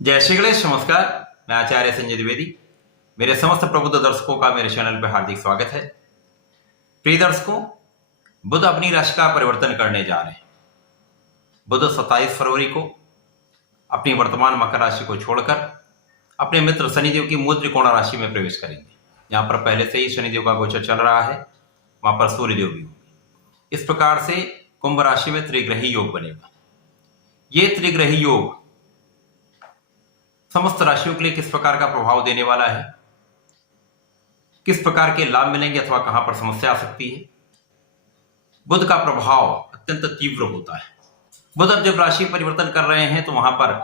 जय श्री गणेश। नमस्कार, मैं आचार्य संजय द्विवेदी। मेरे समस्त प्रबुद्ध दर्शकों का मेरे चैनल पर हार्दिक स्वागत है। प्रिय दर्शकों, बुध अपनी राशि का परिवर्तन करने जा रहे हैं। बुध 27 फरवरी को अपनी वर्तमान मकर राशि को छोड़कर अपने मित्र शनिदेव की मूल त्रिकोण राशि में प्रवेश करेंगे। यहाँ पर पहले से ही शनिदेव का गोचर चल रहा है, वहां पर सूर्यदेव भी होंगे। इस प्रकार से कुंभ राशि में त्रिग्रही योग बनेगा। ये त्रिग्रही योग समस्त राशियों के लिए किस प्रकार का प्रभाव देने वाला है, किस प्रकार के लाभ मिलेंगे अथवा कहां पर समस्या आ सकती है। बुध का प्रभाव अत्यंत तीव्र होता है। बुध अब जब राशि परिवर्तन कर रहे हैं तो वहां पर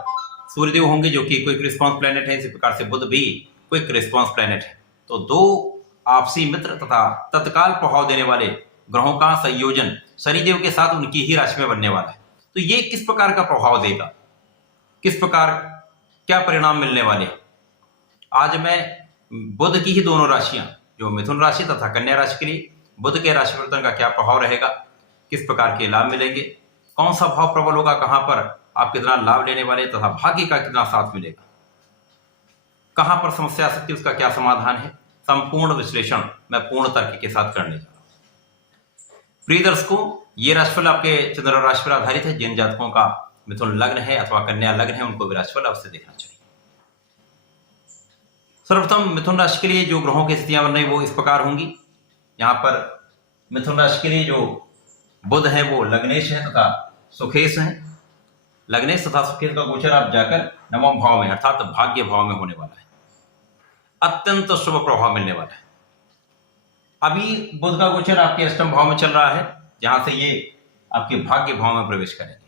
सूर्यदेव होंगे जो कि क्विक रिस्पॉन्स प्लैनेट है। इसी प्रकार से बुध भी क्विक रिस्पॉन्स प्लैनेट है। तो दो आपसी मित्र तथा तत्काल प्रभाव देने वाले ग्रहों का संयोजन शनिदेव के साथ उनकी ही राशि में बनने वाला है। तो ये किस प्रकार का प्रभाव देगा, किस प्रकार क्या परिणाम मिलने वाले हैं, आज मैं बुध की ही दोनों राशियां जो मिथुन राशि तथा कन्या राशि के लिए बुध के राशि परिवर्तन का क्या प्रभाव रहेगा, किस प्रकार के लाभ मिलेंगे, कौन सा भाव प्रबल होगा, कहां पर आप कितना लाभ लेने वाले तथा भाग्य का कितना साथ मिलेगा, कहां पर समस्या आ सकती है, उसका क्या समाधान है, संपूर्ण विश्लेषण मैं पूर्ण तर्क के साथ करने जा रहा हूं। प्रिय दर्शकों, ये राशिफल आपके चंद्र राशि पर आधारित है। जिन जातकों का मिथुन लग्न है अथवा कन्या लग्न है उनको भी राशिफल अवश्य देखना चाहिए। सर्वप्रथम मिथुन राशि के लिए जो ग्रहों की स्थितियां बन रही वो इस प्रकार होंगी। यहां पर मिथुन राशि के लिए जो बुध है वो लग्नेश है तथा सुखेश है। लग्नेश तथा सुखेश का गोचर आप जाकर नवम भाव में अर्थात भाग्य भाव में होने वाला है। अत्यंत शुभ प्रभाव मिलने वाला है। अभी बुध का गोचर आपके अष्टम भाव में चल रहा है, जहां से ये आपके भाग्य भाव में प्रवेश करेंगे।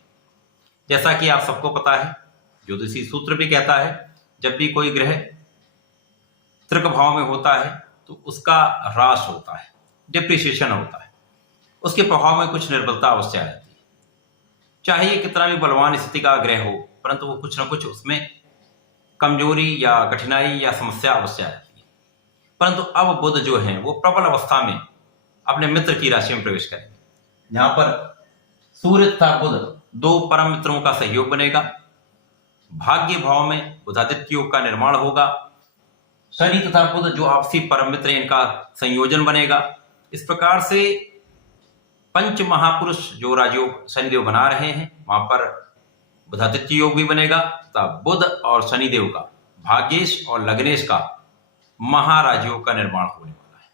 जैसा कि आप सबको पता है, ज्योतिषी सूत्र भी कहता है जब भी कोई ग्रह त्रिक भाव में होता है तो उसका ह्रास होता है, डिप्रिसिएशन होता है, उसके प्रभाव में कुछ निर्बलता अवश्य आ जाती है। चाहे ये कितना भी बलवान स्थिति का ग्रह हो, परंतु वो कुछ ना कुछ उसमें कमजोरी या कठिनाई या समस्या अवश्य आ जाती है। परंतु अब बुध जो है वो प्रबल अवस्था में अपने मित्र की राशि में प्रवेश करेंगे, जहां पर सूर्य तथा बुध दो परम मित्रों का सहयोग बनेगा। भाग्य भाव में बुधादित्य योग का निर्माण होगा। शनि तथा बुध जो आपसी परम मित्र इनका संयोजन बनेगा। इस प्रकार से पंच महापुरुष जो राजयोग शनिदेव बना रहे हैं वहां पर बुधादित्य योग भी बनेगा तथा बुध और शनिदेव का भाग्येश और लग्नेश का महाराजयोग का निर्माण होने वाला है।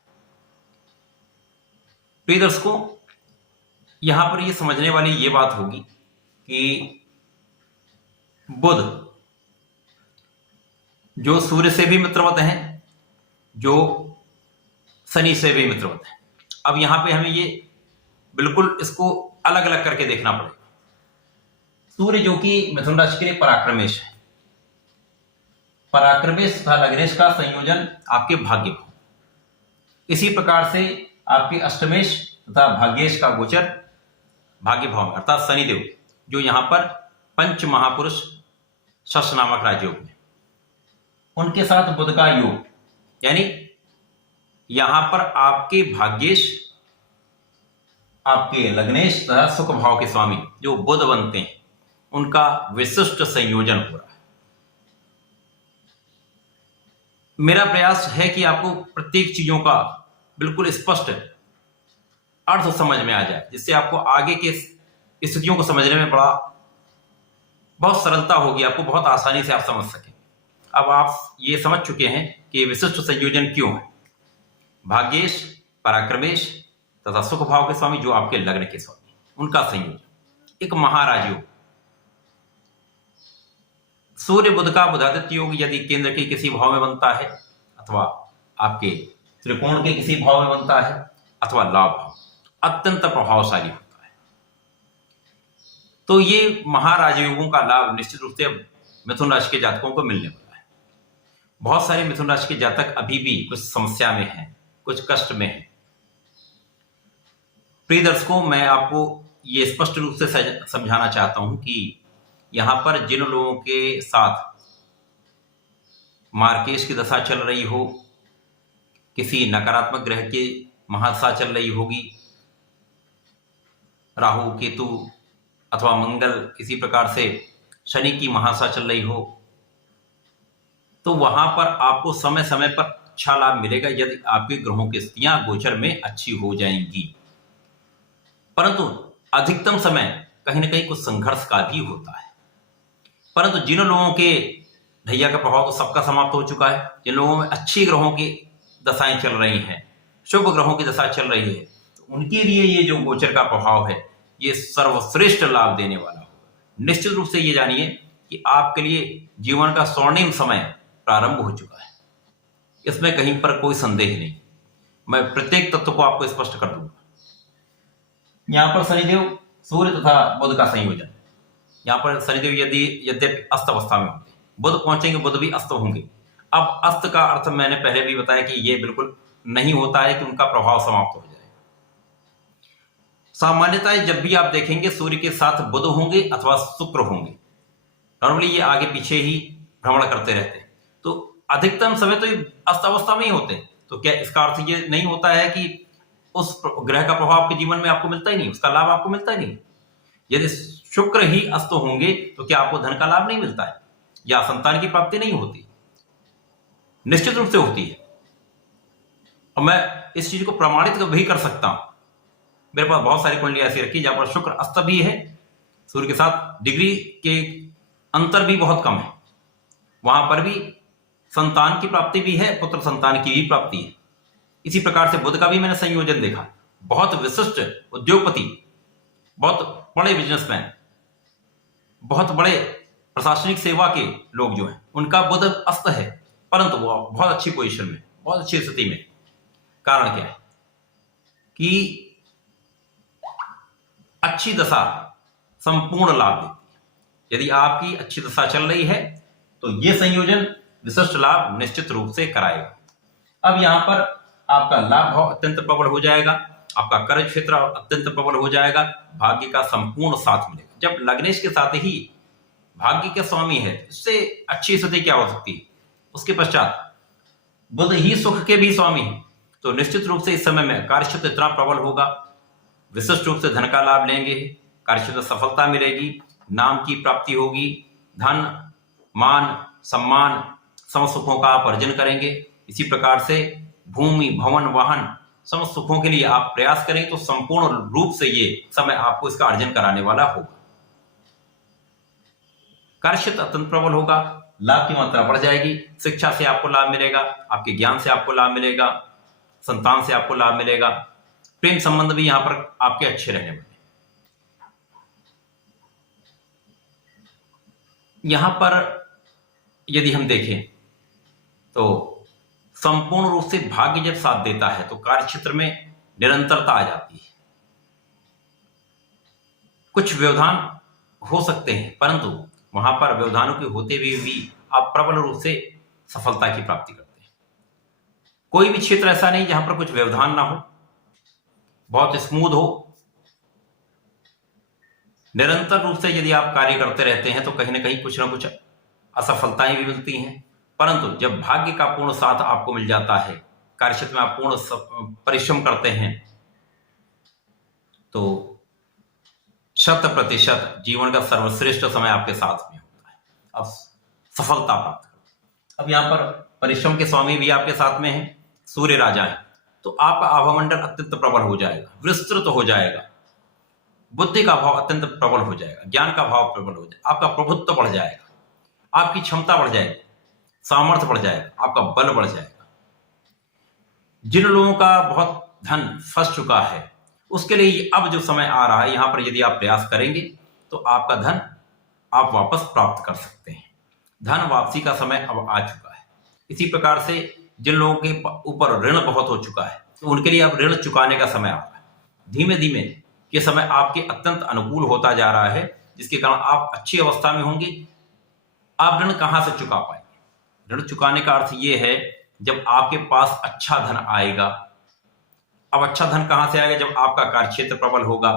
प्रिय दर्शकों, यहां पर यह समझने वाली ये बात होगी कि बुध जो सूर्य से भी मित्रवत हैं, जो शनि से भी मित्रवत हैं। अब यहां पे हमें ये बिल्कुल इसको अलग अलग करके देखना पड़ेगा। सूर्य जो कि मिथुन राशि के लिए पराक्रमेश है, पराक्रमेश तथा लग्नेश का संयोजन आपके भाग्य भाव। इसी प्रकार से आपके अष्टमेश तथा भाग्येश का गोचर भाग्य भाव में अर्थात शनिदेव जो यहां पर पंच महापुरुष शश नामक राजयोग में, उनके साथ बुध का योग, यानी यहां पर आपके भाग्येश, आपके लग्नेश तथा सुख भाव के स्वामी जो बुध बनते हैं, उनका विशिष्ट संयोजन हो रहा है। मेरा प्रयास है कि आपको प्रत्येक चीजों का बिल्कुल स्पष्ट अर्थ समझ में आ जाए, जिससे आपको आगे के स्थितियों को समझने में बहुत सरलता होगी, आपको बहुत आसानी से आप समझ सकें। अब आप ये समझ चुके हैं कि विशिष्ट संयोजन क्यों है। भाग्येश, पराक्रमेश तथा सुख भाव के स्वामी जो आपके लग्न के स्वामी, उनका संयोजन एक महाराजयोग। सूर्य बुध का बुधादित्य योग यदि केंद्र के किसी भाव में बनता है अथवा आपके त्रिकोण के किसी भाव में बनता है अथवा लाभ भाव, अत्यंत प्रभावशाली होता है। तो ये महाराजयोगों का लाभ निश्चित रूप से मिथुन राशि के जातकों को मिलने वाला है। बहुत सारे मिथुन राशि के जातक अभी भी कुछ समस्या में हैं, कुछ कष्ट में हैं। प्रिय दर्शकों, मैं आपको ये स्पष्ट रूप से समझाना चाहता हूं कि यहां पर जिन लोगों के साथ मार्केश की दशा चल रही हो, किसी नकारात्मक ग्रह की महादशा चल रही होगी, राहु केतु अथवा मंगल किसी प्रकार से शनि की महादशा चल रही हो, तो वहां पर आपको समय समय पर अच्छा लाभ मिलेगा यदि आपके ग्रहों की स्थितियां गोचर में अच्छी हो जाएंगी। परंतु अधिकतम समय कहीं ना कहीं कुछ संघर्ष का भी होता है। परंतु जिन लोगों के ढैया का प्रभाव तो सबका समाप्त हो चुका है, जिन लोगों में अच्छी ग्रहों की दशाएं चल रही हैं, शुभ ग्रहों की दशा चल रही है, तो उनके लिए ये जो गोचर का प्रभाव है ये सर्वश्रेष्ठ लाभ देने वाला होगा। निश्चित रूप से ये जानिए कि आपके लिए जीवन का स्वर्णिम समय प्रारंभ हो चुका है, इसमें कहीं पर कोई संदेह नहीं। मैं प्रत्येक तत्व को आपको स्पष्ट कर दूंगा। यहां पर शनिदेव सूर्य तथा बुध का संयोजन, यहां पर शनिदेव यद्यपि अस्त अवस्था में होंगे, बुध पहुंचेंगे, बुध भी अस्त होंगे। अब अस्त का अर्थ मैंने पहले भी बताया कि यह बिल्कुल नहीं होता है कि उनका प्रभाव समाप्त हो जाएगा। सामान्यतः जब भी आप देखेंगे सूर्य के साथ बुध होंगे अथवा शुक्र होंगे, नॉर्मली ये आगे पीछे ही भ्रमण करते रहते हैं, तो अधिकतम समय तो ये अस्त अवस्था में ही होते हैं। तो क्या इसका अर्थ ये नहीं होता है कि उस ग्रह का प्रभाव आपके जीवन में आपको मिलता ही नहीं, उसका लाभ आपको मिलता ही नहीं? यदि शुक्र ही अस्त होंगे तो क्या आपको धन का लाभ नहीं मिलता है या संतान की प्राप्ति नहीं होती? निश्चित रूप से होती है। और मैं इस चीज को प्रमाणित भी कर सकता हूं। मेरे पास बहुत सारी कुंडलियां ऐसी रखी जहां पर शुक्र अस्त भी है, सूर्य के साथ डिग्री के अंतर भी बहुत कम है, वहां पर भी संतान की प्राप्ति भी है, पुत्र संतान की भी प्राप्ति है। इसी प्रकार से बुध का भी मैंने संयोजन देखा। बहुत विशिष्ट उद्योगपति, बहुत बड़े बिजनेसमैन, बहुत बड़े प्रशासनिक सेवा के लोग जो हैं, उनका बुध अस्त है, परंतु वो बहुत अच्छी पोजीशन में, बहुत अच्छी स्थिति में। कारण क्या है कि अच्छी दशा संपूर्ण लाभ देती है। यदि आपकी अच्छी दशा चल रही है तो यह संयोजन विशिष्ट लाभ निश्चित रूप से कराएगा। अब यहां पर आपका लाभ भाव अत्यंत प्रबल हो जाएगा, आपका कार्य क्षेत्र अत्यंत प्रबल हो जाएगा, भाग्य का संपूर्ण साथ मिलेगा। जब लग्नेश के साथ ही भाग्य के स्वामी है, इससे अच्छी स्थिति क्या हो सकती है? उसके पश्चात बुध ही सुख के भी स्वामी है, तो निश्चित रूप से इस समय में कार्य क्षेत्र इतना प्रबल होगा, विशिष्ट रूप से धन का लाभ लेंगे, कार्य क्षेत्र सफलता मिलेगी, नाम की प्राप्ति होगी, धन मान सम्मान समस्त सुखों का आप अर्जन करेंगे। इसी प्रकार से भूमि भवन वाहन समस्त सुखों के लिए आप प्रयास करें तो संपूर्ण रूप से ये समय आपको इसका अर्जन कराने वाला होगा। कार्य क्षेत्र अत्यंत प्रबल होगा, लाभ की मात्रा बढ़ जाएगी, शिक्षा से आपको लाभ मिलेगा, आपके ज्ञान से आपको लाभ मिलेगा, संतान से आपको लाभ मिलेगा, प्रेम संबंध भी यहां पर आपके अच्छे रहने वाले। यहां पर यदि हम देखें तो संपूर्ण रूप से भाग्य जब साथ देता है तो कार्य क्षेत्र में निरंतरता आ जाती है। कुछ व्यवधान हो सकते हैं, परंतु वहां पर व्यवधानों के होते हुए भी आप प्रबल रूप से सफलता की प्राप्ति करते हैं। कोई भी क्षेत्र ऐसा नहीं जहां पर कुछ व्यवधान ना हो, बहुत स्मूथ हो। निरंतर रूप से यदि आप कार्य करते रहते हैं तो कहीं ना कहीं कुछ ना कुछ असफलताएं भी मिलती हैं, परंतु जब भाग्य का पूर्ण साथ आपको मिल जाता है, कार्य क्षेत्र में आप पूर्ण परिश्रम करते हैं, तो 100% जीवन का सर्वश्रेष्ठ समय आपके साथ में होता है, अब सफलता प्राप्त करते। अब यहां पर परिश्रम के स्वामी भी आपके साथ में है, सूर्य राजा है, तो आपका आभामंडल अत्यंत प्रबल हो जाएगा, विस्तृत हो जाएगा, बुद्धि का भाव अत्यंत प्रबल हो जाएगा, ज्ञान का भाव प्रबल हो जाएगा, आपका प्रभुत्व बढ़ जाएगा, आपकी क्षमता बढ़ जाएगी, सामर्थ्य बढ़ जाएगा, आपका बल बढ़ जाएगा। जिन लोगों का बहुत धन फंस चुका है उसके लिए अब जो समय आ रहा है, यहां पर यदि आप प्रयास करेंगे तो आपका धन आप वापस प्राप्त कर सकते हैं। धन वापसी का समय अब आ चुका है। इसी प्रकार से जिन लोगों के ऊपर ऋण बहुत हो चुका है तो उनके लिए अब ऋण चुकाने का समय आ रहा है। धीमे धीमे ये समय आपके अत्यंत अनुकूल होता जा रहा है, जिसके कारण आप अच्छी अवस्था में होंगे। आप ऋण कहां से चुका पाएंगे? ऋण चुकाने का अर्थ यह है जब आपके पास अच्छा धन आएगा। अब अच्छा धन कहां से आएगा? जब आपका कार्यक्षेत्र प्रबल होगा।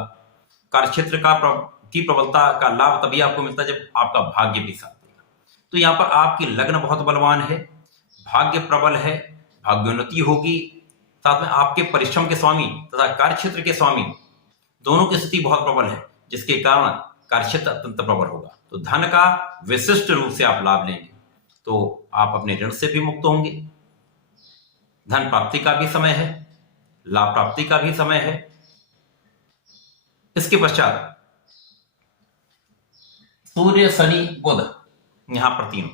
कार्यक्षेत्र की प्रबलता का लाभ तभी आपको मिलता है जब आपका भाग्य भी साथ देगा। तो यहां पर आपकी लग्न बहुत बलवान है, भाग्य प्रबल है, भाग्योन्नति होगी, साथ में आपके परिश्रम के स्वामी तथा कार्यक्षेत्र के स्वामी दोनों की स्थिति बहुत प्रबल है, जिसके कारण कार्यक्षेत्र अत्यंत प्रबल होगा। तो धन का विशिष्ट रूप से आप लाभ लेंगे। तो आप अपने ऋण से भी मुक्त होंगे। धन प्राप्ति का भी समय है, लाभ प्राप्ति का भी समय है। इसके पश्चात सूर्य, शनि, बुध, यहां पर तीनों,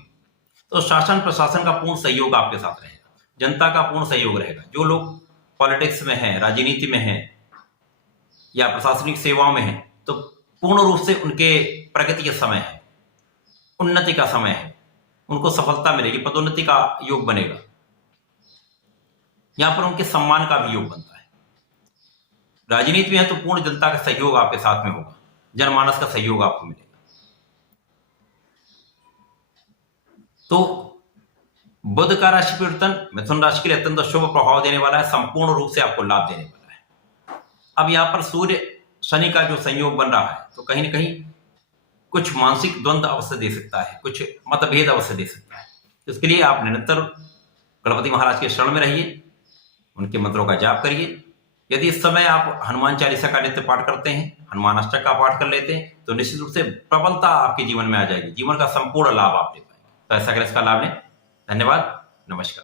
तो शासन प्रशासन का पूर्ण सहयोग आपके साथ रहेगा, जनता का पूर्ण सहयोग रहेगा। जो लोग पॉलिटिक्स में हैं, राजनीति में हैं या प्रशासनिक सेवाओं में हैं, तो पूर्ण रूप से उनके प्रगति का समय है, उन्नति का समय है, उनको सफलता मिलेगी, पदोन्नति का योग बनेगा। यहां पर उनके सम्मान का भी योग बनता है। राजनीति में है तो पूर्ण जनता का सहयोग आपके साथ में होगा, जनमानस का सहयोग आपको मिलेगा। तो बुध का राशि परिवर्तन मिथुन राशि के लिए अत्यंत शुभ प्रभाव देने वाला है, संपूर्ण रूप से आपको लाभ देने वाला है। अब यहां पर सूर्य शनि का जो संयोग बन रहा है, तो कहीं ना कहीं कुछ मानसिक द्वंद्व अवश्य दे सकता है, कुछ मतभेद अवश्य दे सकता है। तो इसके लिए आप निरंतर गणपति महाराज के शरण में रहिए, उनके मंत्रों का जाप करिए। यदि इस समय आप हनुमान चालीसा का नित्य पाठ करते हैं, हनुमान अष्टक का पाठ कर लेते हैं, तो निश्चित रूप से प्रबलता आपके जीवन में आ जाएगी, जीवन का संपूर्ण लाभ आप ले पाएंगे। तो ऐसा करें, इसका लाभ लें। धन्यवाद, नमस्कार।